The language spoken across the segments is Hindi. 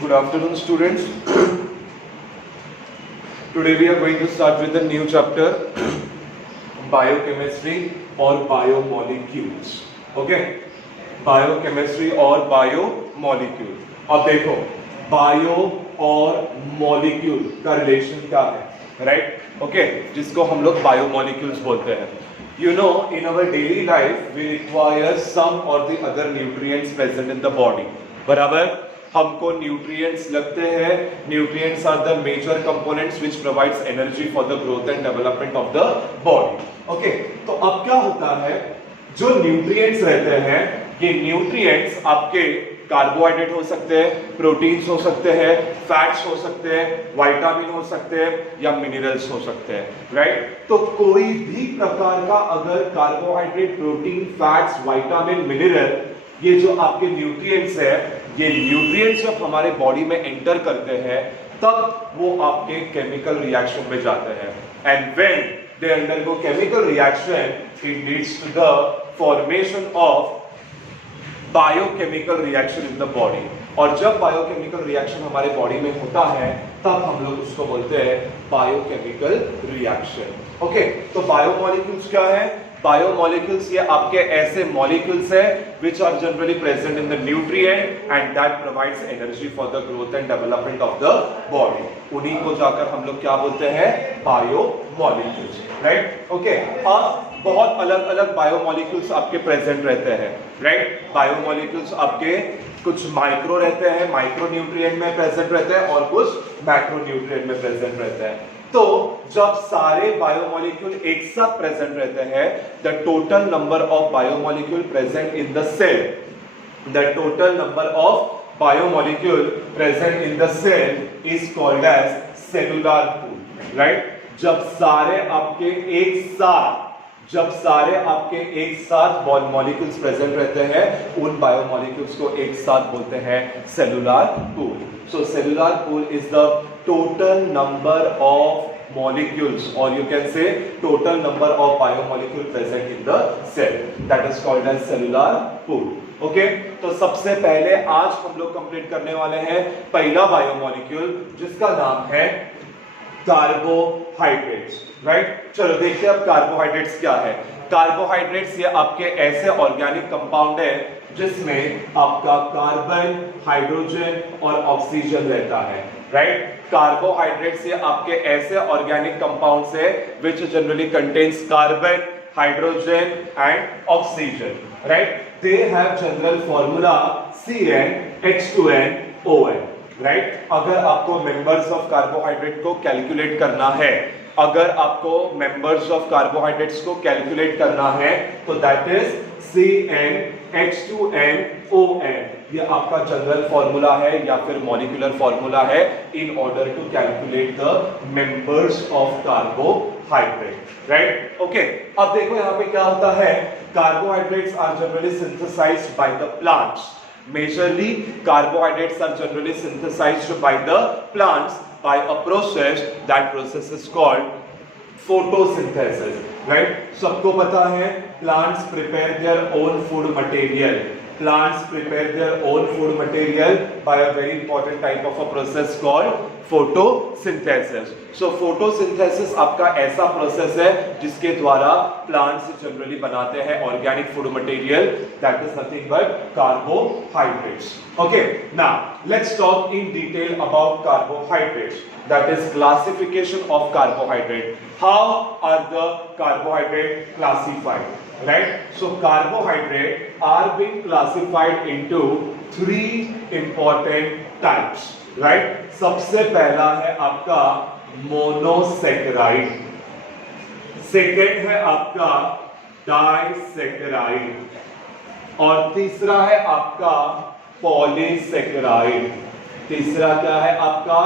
Good afternoon, students. Today we are going to start with a new chapter, biochemistry or biomolecules. Okay, biochemistry और biomolecule. अब देखो, bio और molecule का relation क्या है, right? Okay, जिसको हम लोग biomolecules बोलते हैं. You know, in our daily life we require some or the other nutrients present in the body. बराबर? हमको न्यूट्रिएंट्स लगते हैं. Nutrients are the major components which provides energy for the growth and development of the body. Okay, तो अब क्या होता है, जो न्यूट्रिएंट्स रहते हैं, ये न्यूट्रिएंट्स आपके कार्बोहाइड्रेट हो सकते हैं, प्रोटीन्स हो सकते हैं, फैट्स हो सकते हैं, विटामिन हो सकते हैं या मिनरल्स हो सकते हैं, राइट? तो कोई भी प्रकार का अगर carbohydrate, protein, fats, vitamin, mineral, ये जो आपके न्यूट्रिएंट्स है, ये न्यूट्रिएंट्स जब हमारे बॉडी में एंटर करते हैं तब वो आपके केमिकल रिएक्शन में जाते हैं. And when they undergo chemical reaction, it leads to the formation of biochemical reaction in the body. और जब बायोकेमिकल रिएक्शन हमारे बॉडी में होता है तब हम लोग उसको बोलते हैं बायोकेमिकल रिएक्शन. ओके, तो बायोमोलिक्यूल्स क्या है? बायोमोलिक्यूल्स ये आपके ऐसे मॉलिक्यूल्स है which are generally present in the nutrient and that provides energy for the growth and development of the body. उन्हीं को जाकर हम लोग क्या बोलते हैं? Biomolecules, right? ओके, अब बहुत अलग अलग बायोमोलिक्यूल्स आपके प्रेजेंट रहते हैं, राइट? बायोमोलिक्यूल्स आपके कुछ माइक्रो रहते हैं, माइक्रो न्यूट्रिएंट में प्रेजेंट रहते हैं और कुछ मैक्रो न्यूट्रिएंट में प्रेजेंट रहते हैं. तो जब सारे बायोमोलिक्यूल एक साथ प्रेजेंट रहते हैं, the total number of biomolecule present in the cell, the total number of biomolecule present in the cell is called as cellular pool, right? जब सारे आपके एक साथ मॉलिक्यूल्स प्रेजेंट रहते हैं, उन बायोमोलिक्यूल्स को एक साथ बोलते हैं cellular pool. So cellular pool is the total number of molecules, or you can say total number of biomolecule present in the cell. That is called as cellular pool. Okay? तो सबसे पहले आज हम लोग कंप्लीट करने वाले हैं पहला बायोमोलिक्यूल जिसका नाम है कार्बोहाइड्रेट्स, राइट? चलो देखते हैं अब कार्बोहाइड्रेट्स क्या है. कार्बोहाइड्रेट्स ये आपके ऐसे ऑर्गेनिक कंपाउंड है जिसमें आपका कार्बन, हाइड्रोजन और ऑक्सीजन रहता है, राइट? कार्बोहाइड्रेट्स ये आपके ऐसे ऑर्गेनिक कंपाउंड्स है which generally contains carbon, hydrogen and oxygen, right? They have general formula CnH2nOn, right? अगर आपको मेंबर्स ऑफ कार्बोहाइड्रेट को कैलकुलेट करना है, अगर आपको मेंबर्स ऑफ कार्बोहाइड्रेट्स को कैलकुलेट करना है तो दैट इज CnH2nOn. ये आपका जनरल फॉर्मूला है या फिर मॉलिक्यूलर फॉर्मूला है in order to calculate the members of carbohydrate, right? Okay, अब देखो यहाँ पे क्या होता है. Carbohydrates are generally synthesized by the plants. Majorly, carbohydrates are generally synthesized by the plants by a process. That process is called photosynthesis, right? सबको पता है plants prepare their own food material. Plants prepare their own food material by a very important type of a process called photosynthesis. So photosynthesis आपका ऐसा प्रोसेस है जिसके द्वारा प्लांट्स जनरली बनाते हैं organic food material, that is nothing but carbohydrates. Okay, now let's talk in detail about carbohydrates, that is classification of carbohydrate. How are the carbohydrate classified, right? So carbohydrate are being classified into three important types, right? सबसे पहला है आपका मोनोसेकेराइड, सेकेंड है आपका डाइसेकेराइड और तीसरा है आपका पॉलीसेकेराइड. तीसरा क्या है आपका?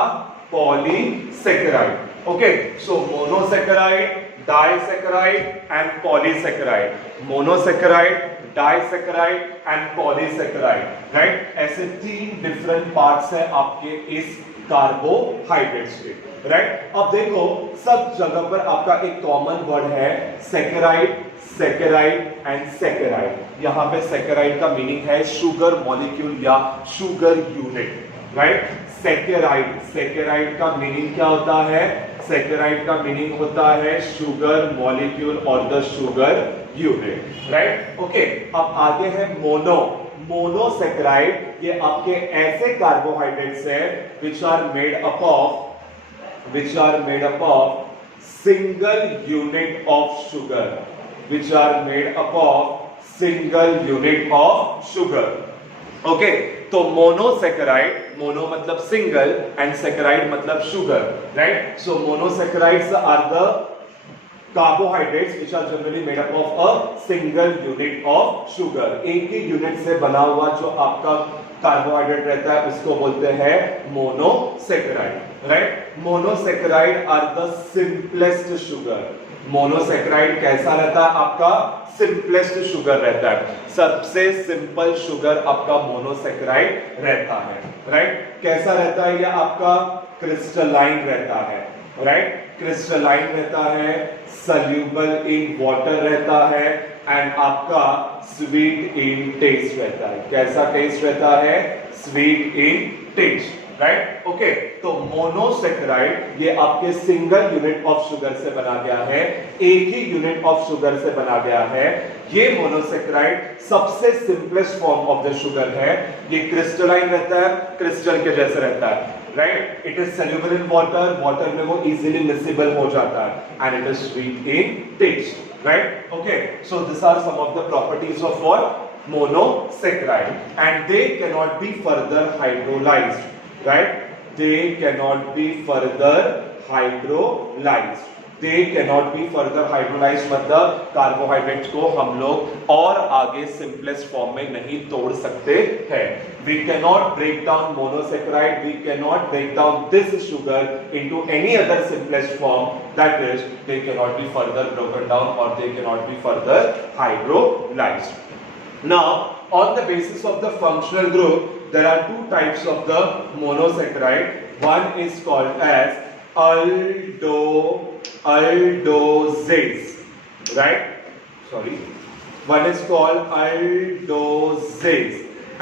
Polysaccharide. Okay, so monosaccharide, disaccharide and polysaccharide. Monosaccharide, disaccharide and polysaccharide, right? ऐसे तीन डिफरेंट पार्ट्स हैं आपके इस कार्बोहाइड्रेट्स के, राइट? अब देखो सब जगह पर आपका एक कॉमन वर्ड है सैकेराइड, सैकेराइड एंड सैकेराइड. यहाँ पे सैकेराइड का मीनिंग है शुगर मॉलिक्यूल या sugar unit, right. Saccharide, saccharide का मीनिंग क्या होता है? सैकेराइड का मीनिंग होता है शुगर मॉलिक्यूल और the sugar unit, right. Okay, अब आगे है मोनो। मोनोसैकेराइड ये आपके ऐसे कार्बोहाइड्रेट्स हैं which are made up of single unit of sugar, which are made up of single unit of sugar. ओके, तो मोनोसैकेराइड, मोनो मतलब सिंगल एंड सैकेराइड मतलब sugar, right. So monosaccharides are the carbohydrates which are generally made up of a single unit of sugar. एक ही यूनिट से बना हुआ जो आपका कार्बोहाइड्रेट रहता है उसको बोलते हैं monosaccharide, right. Monosaccharide are the simplest sugar. Monosaccharide कैसा रहता है? आपका सिंपलेस्ट शुगर रहता है, सबसे सिंपल शुगर आपका मोनोसैकेराइड रहता है, राइट। कैसा रहता है? यह आपका क्रिस्टलाइन रहता है, राइट। क्रिस्टलाइन रहता है, सल्यूबल इन वाटर रहता है एंड आपका स्वीट इन टेस्ट रहता है। कैसा टेस्ट रहता है? Sweet in taste, right. Okay, तो मोनोसैकेराइड ये आपके सिंगल यूनिट ऑफ शुगर से बना गया है, एक ही यूनिट ऑफ शुगर से बना गया है। ये मोनोसैकेराइड सबसे simplest form of the sugar है। ये क्रिस्टलाइन रहता है, क्रिस्टल के जैसे रहता है, right. It is soluble in water, water में वो इजीली मिसिबल हो जाता है and it is sweet in taste, right. Okay, so this are some of the properties of what? Monosaccharide and they can not be further hydrolysed, right? They cannot be further hydrolyzed. They cannot be further hydrolyzed मतलब कार्बोहाइड्रेट्स को हम लोग और आगे सिंपलेस्ट फॉर्म में नहीं तोड़ सकते हैं। We cannot break down monosaccharide. We cannot break down this sugar into any other simplest form. That is, they cannot be further broken down or they cannot be further hydrolyzed. Now, on the basis of the functional group, there are two types of the monosaccharide. One is called as aldoses, right? Sorry. One is called aldoses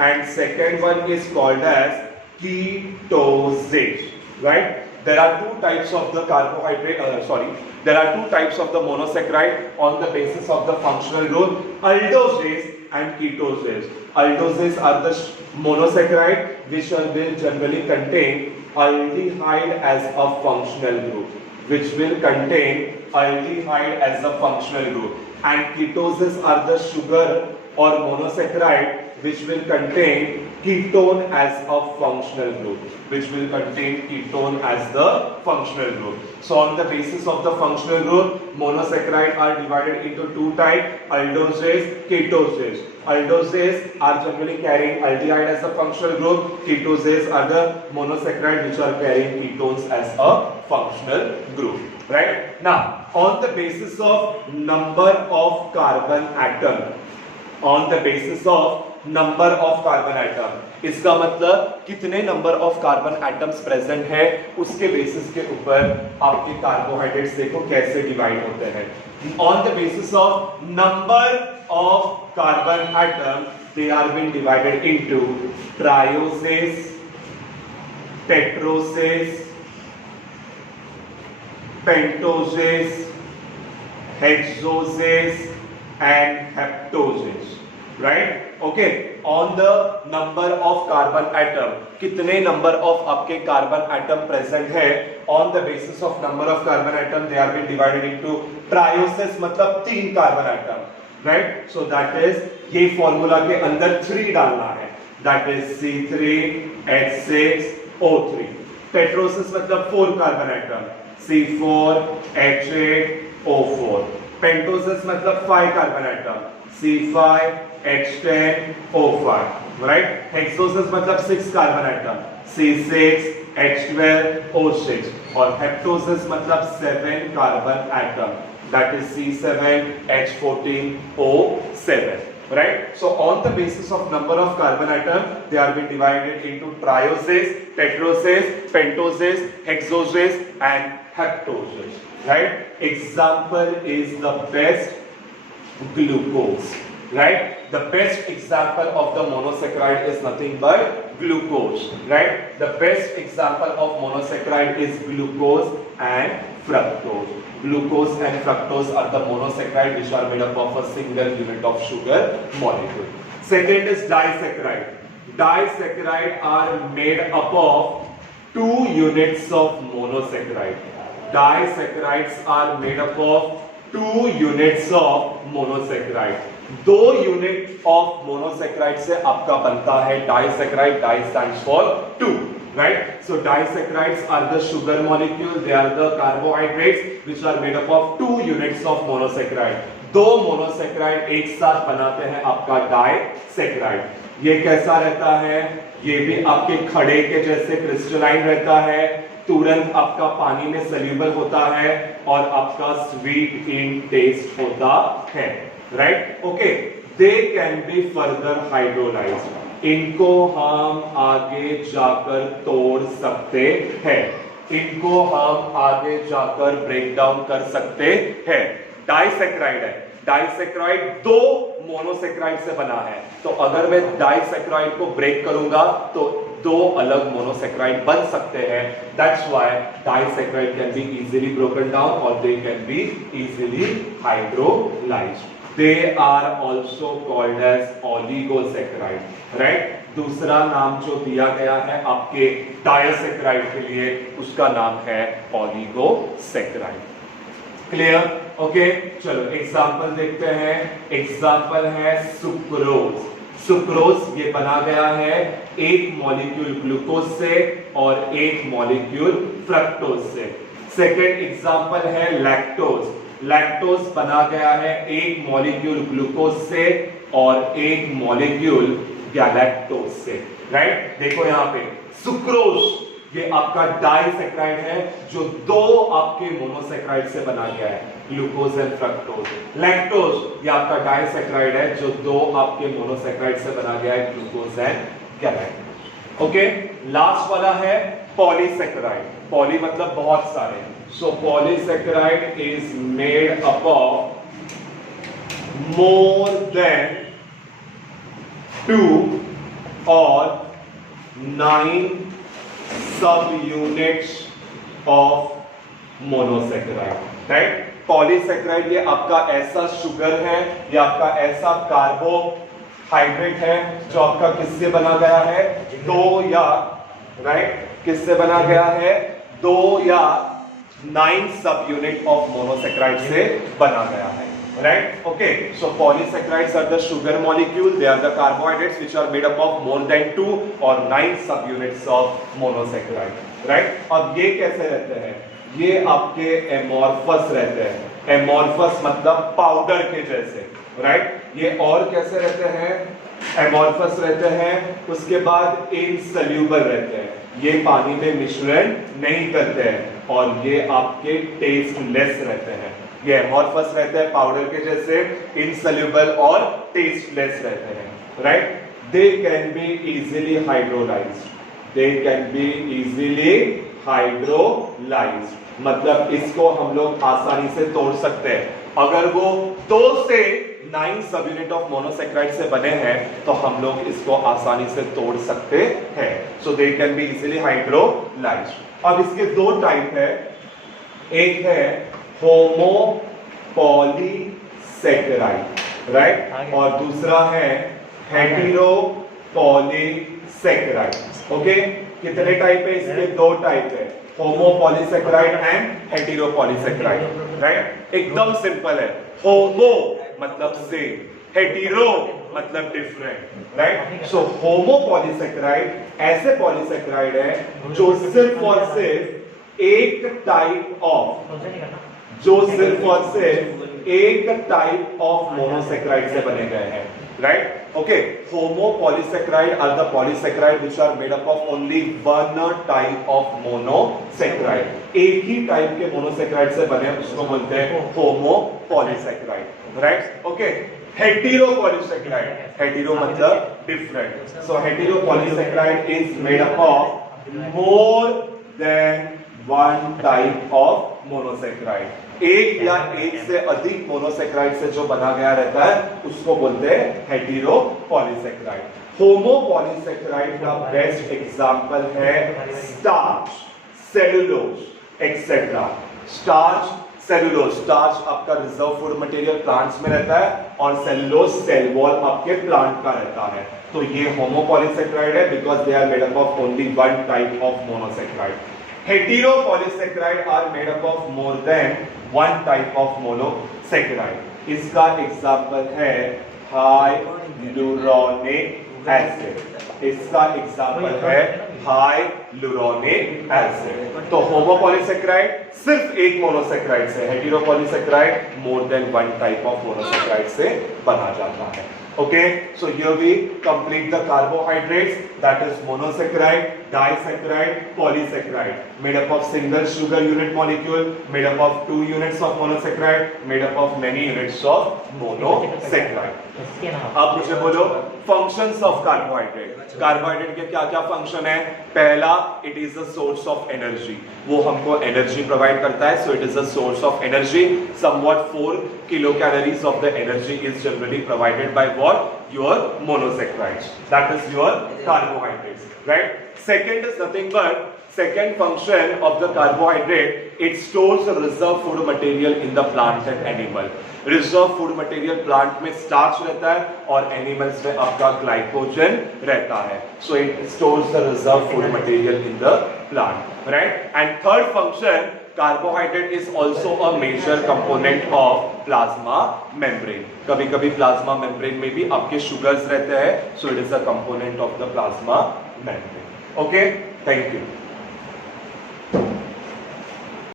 and second one is called as ketoses, right? There are two types of the carbohydrate, there are two types of the monosaccharide on the basis of the functional group, aldoses and ketoses. Aldoses are the monosaccharide which will generally contain aldehyde as a functional group, which will contain aldehyde as a functional group, and ketoses are the sugar or monosaccharide which will contain ketone as a functional group, which will contain ketone as the functional group. So on the basis of the functional group, monosaccharide are divided into two types, aldoses, ketoses. Aldoses are generally carrying aldehyde as a functional group. Ketoses are the monosaccharide which are carrying ketones as a functional group. Right? Now, on the basis of number of carbon atom, on the basis of number of carbon item, इसका मतलब कितने number of carbon atoms present है उसके बेसिस के ऊपर आपके कार्बोहाइड्रेट्स देखो कैसे डिवाइड होते हैं। On the basis of number of carbon atom they are been divided into trioses, tetroses, pentoses, hexoses and heptoses, right. Okay, on the number of carbon atom, कितने नंबर ऑफ आपके कार्बन आइटम प्रेजेंट है, on the basis of number of carbon atom they are been divided into trioses मतलब 3 carbon atom, right. So that is ये फॉर्मूला के अंदर 3 डालना है, दैट इज C3H6O3। टेट्रोसेस मतलब 4 कार्बन आइटम, C4H8O4। पेंटोसेस मतलब 5 कार्बन आइटम, C5H10O5, राइट। हेक्सोसेस मतलब 6 कार्बन आइटम, C6H12O6 और हेप्टोसेस मतलब 7 carbon atom, that is C7H14O7, right? So on the basis of number of carbon atom they are being divided into trioses, tetroses, pentoses, hexoses and heptoses, right? Example is the best glucose, right? The best example of the monosaccharide is nothing but glucose, right? The best example of monosaccharide is glucose and fructose. Glucose and fructose are the monosaccharide which are made up of a single unit of sugar molecule. Second is disaccharide. Disaccharide are made up of 2 units of monosaccharide. Disaccharides are made up of 2 units of monosaccharide. 2 unit of monosaccharide से आपका बनता है disaccharide. Di stands for 2, right? So disaccharides are the sugar molecule. They are the carbohydrates which are made up of 2 units of monosaccharide. 2 monosaccharide एक साथ बनाते हैं आपका डाइसेक्राइड. ये कैसा रहता है? ये भी आपके खड़े के जैसे क्रिस्टलाइन रहता है, तुरंत आपका पानी में सल्यूबल होता है और आपका स्वीट इन टेस्ट होता है, right? Okay, they can B further hydrolysed. इनको हम आगे जाकर तोड़ सकते हैं, इनको हम आगे जाकर ब्रेक डाउन कर सकते हैं. डाइसेक्राइड है, डाइसेक्राइड 2 मोनोसेक्राइड से बना है, तो अगर मैं डाइसेक्राइड को ब्रेक करूंगा तो 2 अलग मोनोसेक्राइड बन सकते हैं. That's why disaccharide can be easily broken down और they can be easily hydrolysed. They are also called as oligosaccharides, right? दूसरा नाम जो दिया गया है आपके डायसेक्राइड के लिए, उसका नाम है ओलिगोसेक्राइड. क्लियर? ओके, चलो एग्जांपल देखते हैं. एग्जांपल है सुक्रोज. सुक्रोज ये बना गया है 1 मॉलिक्यूल ग्लूकोज से और 1 मॉलिक्यूल फ्रक्टोज से. सेकेंड एग्जांपल है लैक्टोज. लैक्टोज बना गया है 1 मॉलिक्यूल ग्लूकोज से और 1 मॉलिक्यूल गैलेक्टोज से, राइट? देखो यहां पे सुक्रोज ये आपका डाइसेक्राइड है जो 2 आपके मोनोसेक्राइड से बना गया है, ग्लूकोज एंड फ्रक्टोज. लैक्टोज ये आपका डाइसेक्राइड है जो 2 आपके मोनोसेक्राइड से बना गया है, glucose and galactose. Okay, last वाला है पॉलीसेक्राइड. पॉली मतलब बहुत सारे. So polysaccharide is made up of more than 2 or 9 subunits of monosaccharide, right? Polysaccharide ये आपका ऐसा शुगर है, ये आपका ऐसा कार्बोहाइड्रेट है जो आपका किससे बना गया है? 2 या, राइट? किससे बना गया है? 2 या 9 सब यूनिट ऑफ मोनोसेक्राइड से बना गया है, right? Okay, so polysaccharides are the sugar molecule. They are the carbohydrates which are made up of more than 2 और 9 सब यूनिट्स ऑफ मोनोसेक्राइड, राइट? अब ये कैसे रहते हैं? ये आपके एमॉर्फस रहते हैं. एमॉर्फस मतलब पाउडर के जैसे, राइट? ये और कैसे रहते हैं? एमॉर्फस रहते हैं. उसके बाद इनसोल्यूबल रहते हैं, ये पानी में मिश्रण नहीं करते हैं और ये आपके टेस्टलेस रहते हैं. ये एमॉर्फस रहते हैं पाउडर के जैसे, इनसोल्यूबल और टेस्टलेस रहते हैं, right? They can be easily hydrolysed. They can be easily hydrolysed मतलब इसको हम लोग आसानी से तोड़ सकते हैं. अगर वो 2 से 9 सब यूनिट ऑफ मोनोसेक्राइड से बने हैं तो हम लोग इसको आसानी से तोड़ सकते हैं. So they can be easily hydrolysed. अब इसके 2 टाइप है. एक है होमो पॉलीसेक्राइड, राइट? और दूसरा है हेटेरो पॉलीसेक्राइड. ओके, कितने टाइप है इसके? 2 टाइप है, homo polysaccharide and hetero polysaccharide, right? एकदम सिंपल है. होमो मतलब सेम, हेटेरो मतलब different, right? So homo polysaccharide ऐसे पॉलीसेक्राइड है जो सिर्फ और सिर्फ एक टाइप ऑफ मोनोसेक्राइड से बने गए हैं, right? Okay, homo polysaccharide are the polysaccharide which are made up of only 1 type of monosaccharide. एक ही टाइप के मोनोसेक्राइड से बने, उसको बोलते हैं homo polysaccharide, right? Okay, hetero polysaccharide, hetero मतलब different. So hetero polysaccharide is made up of more than one type of monosaccharide. एक या एक से अधिक मोनोसेक्राइड से जो बना गया रहता है उसको बोलते हैं हेटेरोपॉलीसेक्राइड। होमोपॉलीसेक्राइड का बेस्ट एग्जांपल है starch, cellulose etcetera. Starch, cellulose, starch आपका रिजर्व फूड मटेरियल प्लांट्स में रहता है और सेलुलोज सेल वॉल आपके प्लांट का रहता है। तो ये होमोपॉलीसेक्राइड है because they are made up of only one type of monosaccharide. Heteropolysaccharide are made up of more than one type of monosaccharide. इसका एग्जांपल है हाइलुरोनिक एसिड। इसका एग्जांपल है हाइलुरोनिक एसिड। तो होमोपॉलीसेक्राइड सिर्फ एक मोनोसेक्राइड से, heteropolysaccharide more than one type of monosaccharide से बना जाता है। Okay, so here we complete the carbohydrates, that is monosaccharide, disaccharide, polysaccharide, made up of single sugar unit molecule, made up of 2 units of monosaccharide, made up of many units of monosaccharide. अब मुझे बोलो functions of carbohydrate। कार्बोहाइड्रेट के क्या क्या फंक्शन है? पहला, it is a source of energy, वो हमको एनर्जी प्रोवाइड करता है, so it is a source of energy। somewhat 4 kilocalories of the energy is generally provided by what? Your monosaccharides, that is your carbohydrates, right? Second is nothing but, second function of the carbohydrate, it stores the reserve food material in the plant and animal। Reserve food material plant में स्टार्च रहता है और एनिमल्स में आपका ग्लाइकोजन रहता है। So it stores the reserve food material in the plant, right? And third function, carbohydrate is also a major component of plasma membrane. कभी कभी प्लाज्मा मेम्ब्रेन में भी आपके शुगर्स रहते हैं, so it is a component of the plasma membrane. Okay, thank you.